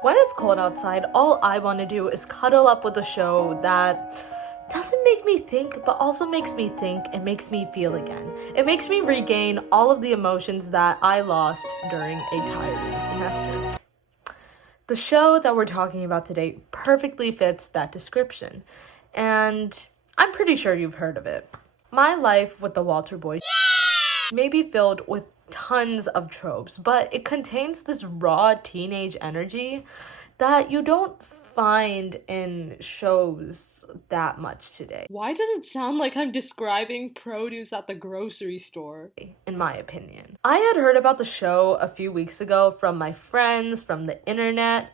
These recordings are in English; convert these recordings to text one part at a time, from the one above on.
When it's cold outside, all I want to do is cuddle up with a show that doesn't make me think, but also makes me think and makes me feel again. It makes me regain all of the emotions that I lost during a tiring semester. The show that we're talking about today perfectly fits that description, and I'm pretty sure you've heard of it. My Life with the Walter Boys may be filled with tons of tropes, but it contains this raw teenage energy that you don't find in shows that much today, Why does it sound like I'm describing produce at the grocery store? in my opinion. I had heard about the show a few weeks ago from my friends, from the internet,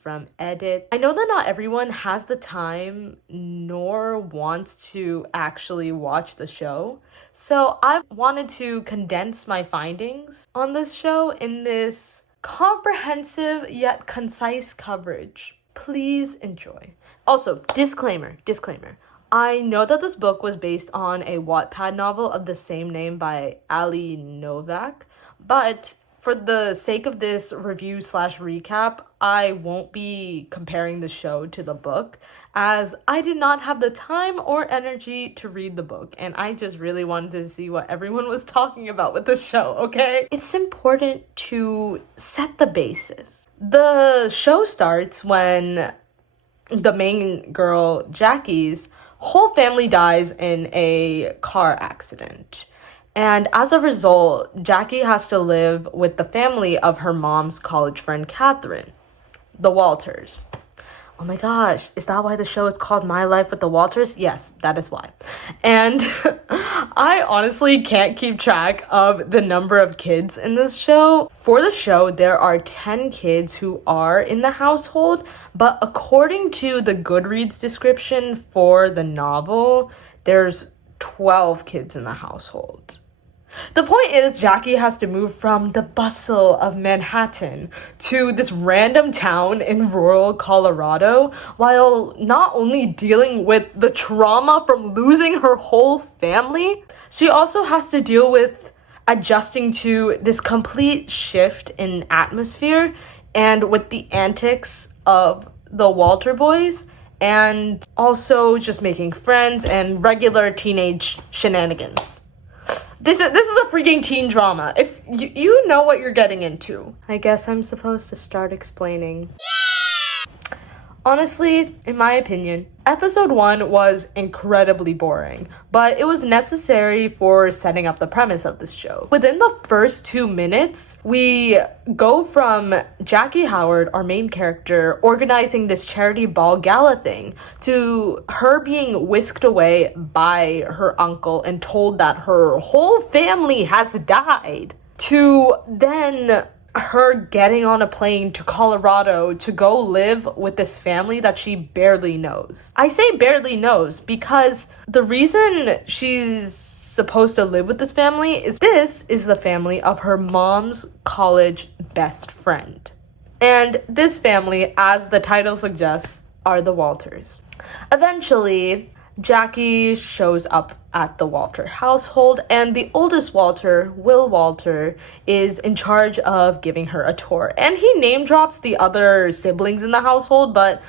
from Edit. I know that not everyone has the time nor wants to actually watch the show, so I wanted to condense my findings on this show in this comprehensive yet concise coverage. Please enjoy. Also, disclaimer. I know that this book was based on a Wattpad novel of the same name by Ali Novak, but for the sake of this review slash recap, I won't be comparing the show to the book, as I did not have the time or energy to read the book, and I just really wanted to see what everyone was talking about with the show, okay? It's important to set the basis. The show starts when the main girl, Jackie's whole family dies in a car accident. And as a result, Jackie has to live with the family of her mom's college friend, Catherine, the Walters. Oh my gosh, is that why the show is called My Life with the Walters? Yes, that is why. And I honestly can't keep track of the number of kids in this show. For the show, there are 10 kids who are in the household, but according to the Goodreads description for the novel, there's 12 kids in the household. The point is, Jackie has to move from the bustle of Manhattan to this random town in rural Colorado while not only dealing with the trauma from losing her whole family, she also has to deal with adjusting to this complete shift in atmosphere and with the antics of the Walter boys, and also just making friends and regular teenage shenanigans. This is a freaking teen drama. If you know what you're getting into. I guess I'm supposed to start explaining. Honestly, in my opinion, episode 1 was incredibly boring, but it was necessary for setting up the premise of this show. Within the first 2 minutes, we go from Jackie Howard, our main character, organizing this charity ball gala thing, to her being whisked away by her uncle and told that her whole family has died, to then her getting on a plane to Colorado to go live with this family that she barely knows. I say barely knows because the reason she's supposed to live with this family is the family of her mom's college best friend. And this family, as the title suggests, are the Walters. Eventually, Jackie shows up at the Walter household, and the oldest Walter, Will Walter, is in charge of giving her a tour. And he name drops the other siblings in the household, but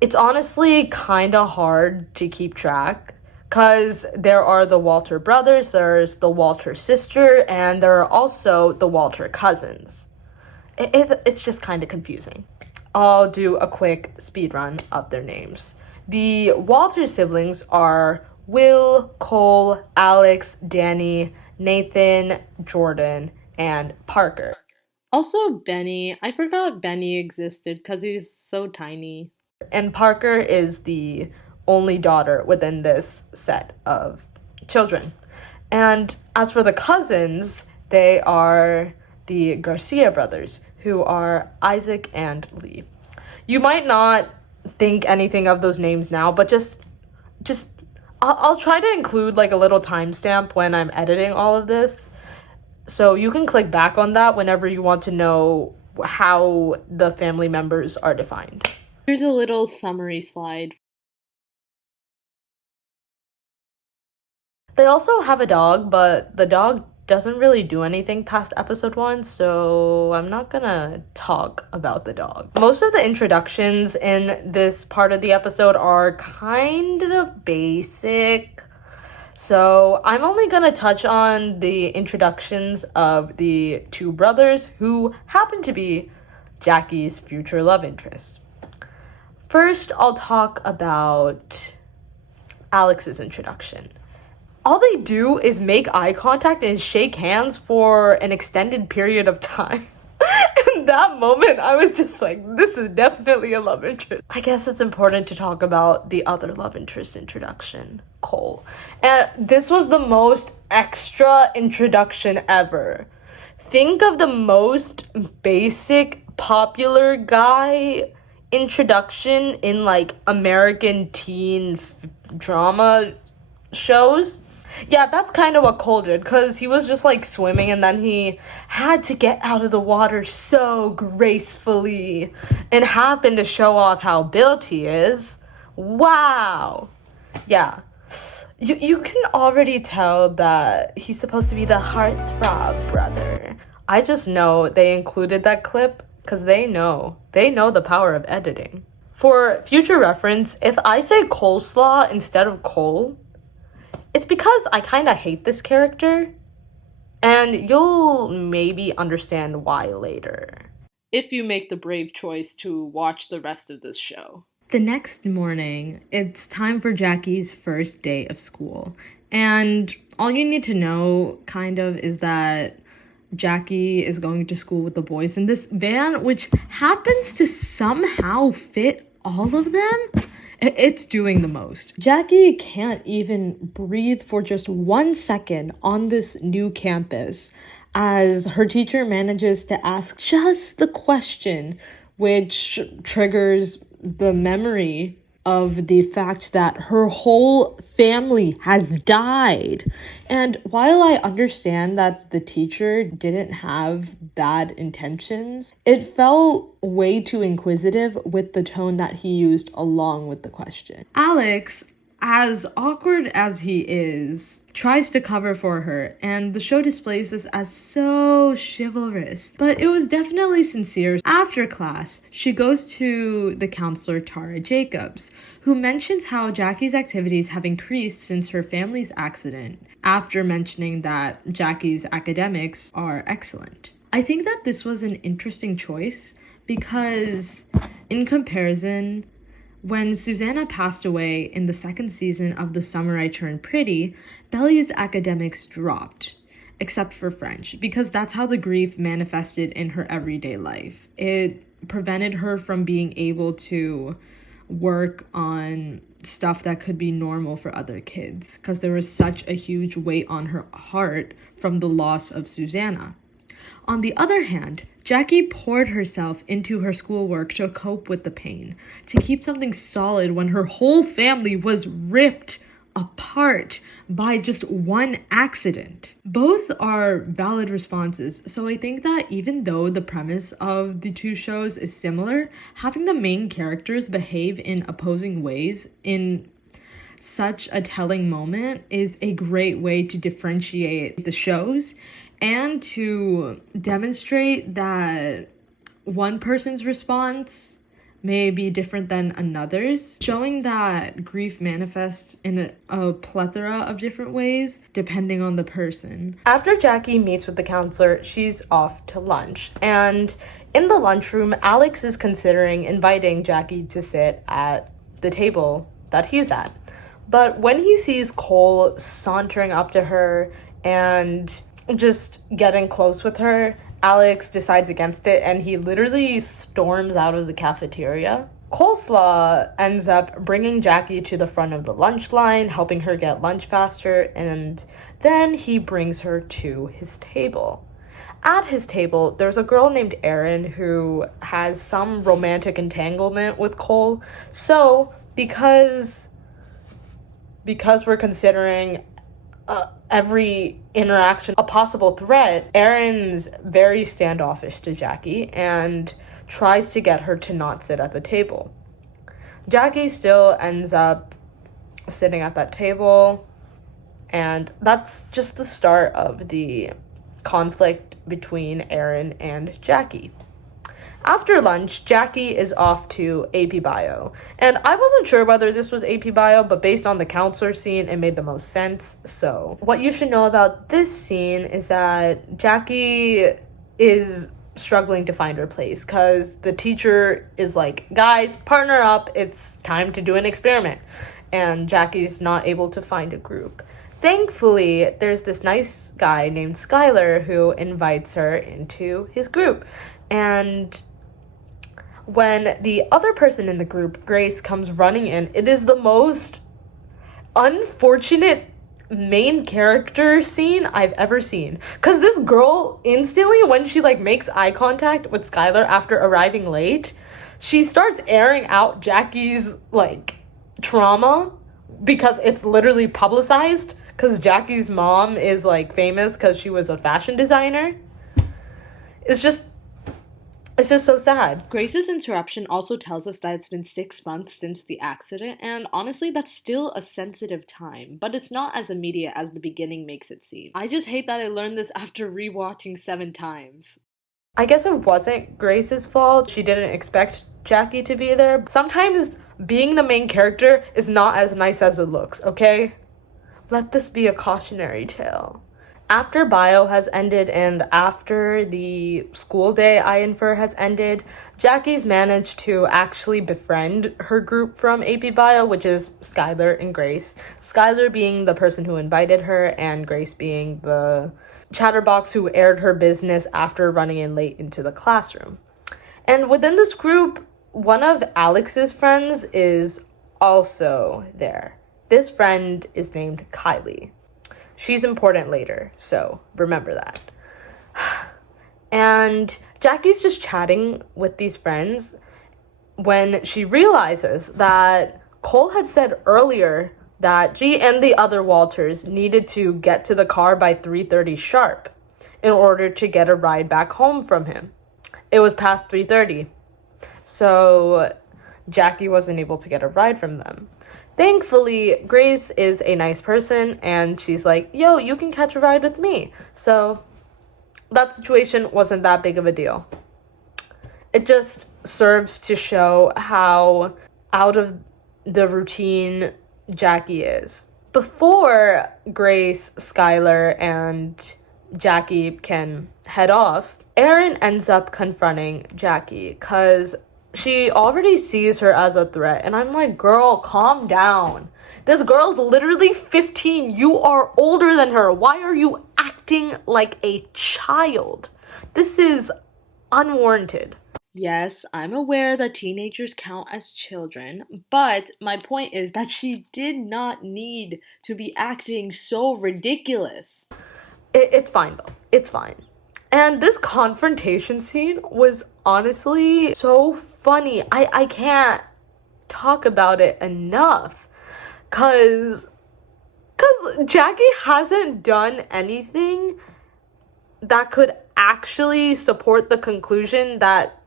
it's honestly kind of hard to keep track because there are the Walter brothers, there's the Walter sister, and there are also the Walter cousins. It's just kind of confusing. I'll do a quick speed run of their names. The Walter siblings are Will, Cole, Alex, Danny, Nathan, Jordan, and Parker. Also, Benny. I forgot Benny existed because he's so tiny. And Parker is the only daughter within this set of children. And as for the cousins, they are the Garcia brothers, who are Isaac and Lee. You might not think anything of those names now, but just I'll try to include like a little timestamp when I'm editing all of this, so you can click back on that whenever you want to know how the family members are defined. Here's a little summary slide. They also have a dog, but the dog doesn't really do anything past episode 1, so I'm not gonna talk about the dog. Most of the introductions in this part of the episode are kind of basic, so I'm only gonna touch on the introductions of the two brothers who happen to be Jackie's future love interest. First, I'll talk about Alex's introduction. All they do is make eye contact and shake hands for an extended period of time. In that moment, I was just like, this is definitely a love interest. I guess it's important to talk about the other love interest introduction, Cole. And this was the most extra introduction ever. Think of the most basic, popular guy introduction in like American teen drama shows. Yeah, that's kind of what Cole did, because he was just like swimming and then he had to get out of the water so gracefully and happened to show off how built he is. Wow. Yeah. You can already tell that he's supposed to be the heartthrob brother. I just know they included that clip because they know the power of editing. For future reference, if I say coleslaw instead of Cole, it's because I kind of hate this character, and you'll maybe understand why later. If you make the brave choice to watch the rest of this show. The next morning, it's time for Jackie's first day of school, and all you need to know, kind of, is that Jackie is going to school with the boys in this van, which happens to somehow fit all of them. It's doing the most. Jackie can't even breathe for just 1 second on this new campus as her teacher manages to ask just the question, which triggers the memory of the fact that her whole family has died. And while I understand that the teacher didn't have bad intentions, it felt way too inquisitive with the tone that he used along with the question. Alex, as awkward as he is, tries to cover for her, and the show displays this as so chivalrous. But it was definitely sincere. After class, she goes to the counselor Tara Jacobs, who mentions how Jackie's activities have increased since her family's accident, after mentioning that Jackie's academics are excellent. I think that this was an interesting choice because, in comparison, when Susanna passed away in the second season of The Summer I Turned Pretty, Belly's academics dropped, except for French, because that's how the grief manifested in her everyday life. It prevented her from being able to work on stuff that could be normal for other kids, because there was such a huge weight on her heart from the loss of Susanna. On the other hand, Jackie poured herself into her schoolwork to cope with the pain, to keep something solid when her whole family was ripped apart by just one accident. Both are valid responses, so I think that even though the premise of the two shows is similar, having the main characters behave in opposing ways in such a telling moment is a great way to differentiate the shows and to demonstrate that one person's response may be different than another's, showing that grief manifests in a plethora of different ways depending on the person. After Jackie meets with the counselor, she's off to lunch, and in the lunchroom, Alex is considering inviting Jackie to sit at the table that he's at. But when he sees Cole sauntering up to her and just getting close with her, Alex decides against it and he literally storms out of the cafeteria. Coleslaw ends up bringing Jackie to the front of the lunch line, helping her get lunch faster, and then he brings her to his table. At his table, there's a girl named Erin who has some romantic entanglement with Cole. So, because we're considering every interaction a possible threat, Erin's very standoffish to Jackie and tries to get her to not sit at the table. Jackie still ends up sitting at that table, And that's just the start of the conflict between Aaron and Jackie. After lunch, Jackie is off to AP Bio. And I wasn't sure whether this was AP Bio, but based on the counselor scene, it made the most sense. So, what you should know about this scene is that Jackie is struggling to find her place because the teacher is like, guys, partner up, it's time to do an experiment. And Jackie's not able to find a group. Thankfully, there's this nice guy named Skylar who invites her into his group. And when the other person in the group, Grace, comes running in, it is the most unfortunate main character scene I've ever seen. Because this girl, instantly, when she, like, makes eye contact with Skylar after arriving late, she starts airing out Jackie's, like, trauma because it's literally publicized. Because Jackie's mom is, like, famous because she was a fashion designer. It's just so sad. Grace's interruption also tells us that it's been 6 months since the accident, and honestly, that's still a sensitive time, but it's not as immediate as the beginning makes it seem. I just hate that I learned this after rewatching 7 times. I guess it wasn't Grace's fault. She didn't expect Jackie to be there. Sometimes being the main character is not as nice as it looks, okay? Let this be a cautionary tale. After bio has ended and after the school day, I infer, has ended, Jackie's managed to actually befriend her group from AP Bio, which is Skylar and Grace. Skylar being the person who invited her and Grace being the chatterbox who aired her business after running in late into the classroom. And within this group, one of Alex's friends is also there. This friend is named Kylie. She's important later, so remember that. And Jackie's just chatting with these friends when she realizes that Cole had said earlier that she and the other Walters needed to get to the car by 3:30 sharp in order to get a ride back home from him. It was past 3:30, so Jackie wasn't able to get a ride from them. Thankfully, Grace is a nice person, and she's like, yo, you can catch a ride with me. So that situation wasn't that big of a deal. It just serves to show how out of the routine Jackie is. Before Grace, Skylar, and Jackie can head off, Erin ends up confronting Jackie because she already sees her as a threat. And I'm like, girl, calm down. This girl's literally 15. You are older than her. Why are you acting like a child? This is unwarranted. Yes, I'm aware that teenagers count as children, but my point is that she did not need to be acting so ridiculous. It's fine, though. It's fine. And this confrontation scene was honestly so funny. I can't talk about it enough. Cause Jackie hasn't done anything that could actually support the conclusion that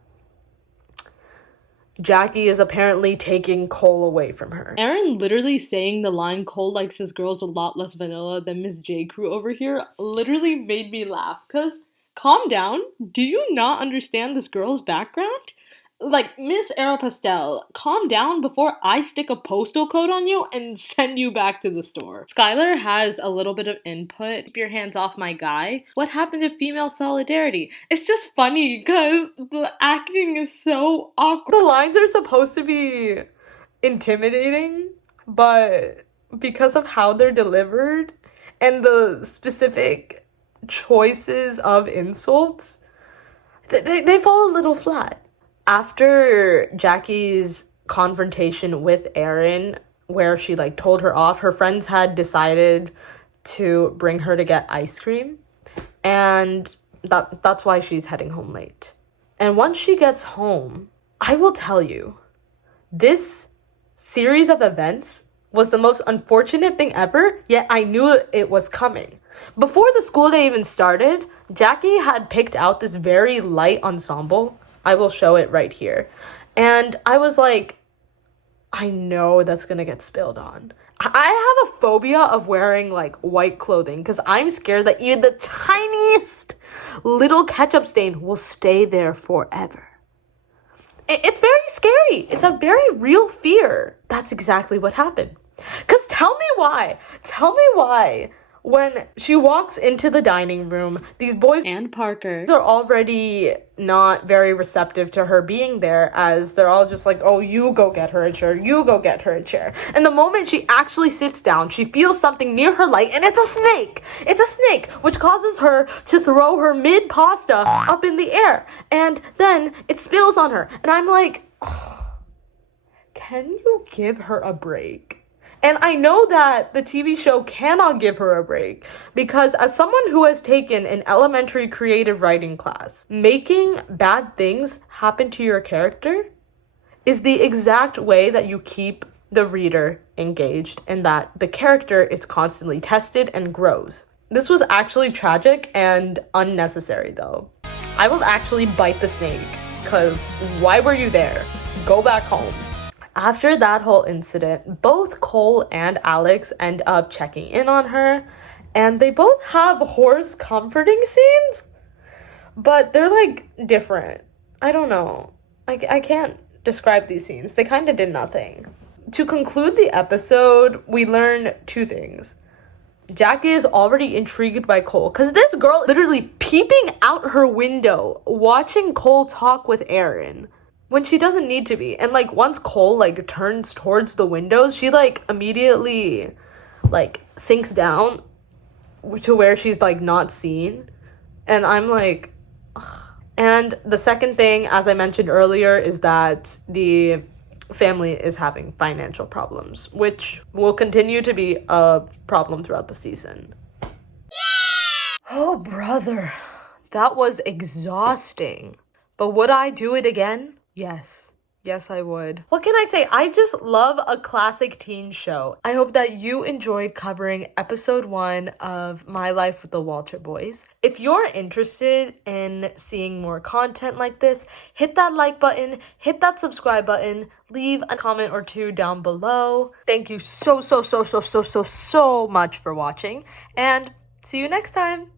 Jackie is apparently taking Cole away from her. Erin literally saying the line Cole likes his girls a lot less vanilla than Miss J. Crew over here literally made me laugh. Cause calm down. Do you not understand this girl's background? Like, Miss Aeropastel, calm down before I stick a postal code on you and send you back to the store. Skylar has a little bit of input. Keep your hands off my guy. What happened to female solidarity? It's just funny because the acting is so awkward. The lines are supposed to be intimidating, but because of how they're delivered and the specific choices of insults, they fall a little flat. After Jackie's confrontation with Erin, where she like told her off, her friends had decided to bring her to get ice cream, and that's why she's heading home late. And once she gets home, I will tell you, this series of events was the most unfortunate thing ever, yet I knew it was coming. Before the school day even started, Jackie had picked out this very light ensemble. I will show it right here. And I was like, I know that's gonna get spilled on. I have a phobia of wearing like white clothing because I'm scared that even the tiniest little ketchup stain will stay there forever. It's very scary. It's a very real fear. That's exactly what happened. Because tell me why, when she walks into the dining room, these boys And Parker. are already not very receptive to her being there, as they're all just like, oh, you go get her a chair, you go get her a chair. And the moment she actually sits down, she feels something near her leg, and it's a snake. It's a snake, which causes her to throw her mid pasta up in the air, and then it spills on her. And I'm like, oh, can you give her a break? And I know that the TV show cannot give her a break because, as someone who has taken an elementary creative writing class, making bad things happen to your character is the exact way that you keep the reader engaged and that the character is constantly tested and grows. This was actually tragic and unnecessary, though. I will actually bite the snake because why were you there? Go back home. After that whole incident, both Cole and Alex end up checking in on her, and they both have horse comforting scenes, but they're like different. I don't know. I can't describe these scenes. They kind of did nothing. To conclude the episode, we learn two things. Jackie is already intrigued by Cole because this girl literally peeping out her window, watching Cole talk with Aaron when she doesn't need to be. And like once Cole like turns towards the windows, she like immediately like sinks down to where she's like not seen. And I'm like, ugh. And the second thing, as I mentioned earlier, is that the family is having financial problems, which will continue to be a problem throughout the season. Oh, brother, that was exhausting. But would I do it again? Yes. Yes, I would. What can I say? I just love a classic teen show. I hope that you enjoyed covering episode 1 of My Life with the Walter Boys. If you're interested in seeing more content like this, hit that like button, hit that subscribe button, leave a comment or two down below. Thank you so much for watching, and see you next time.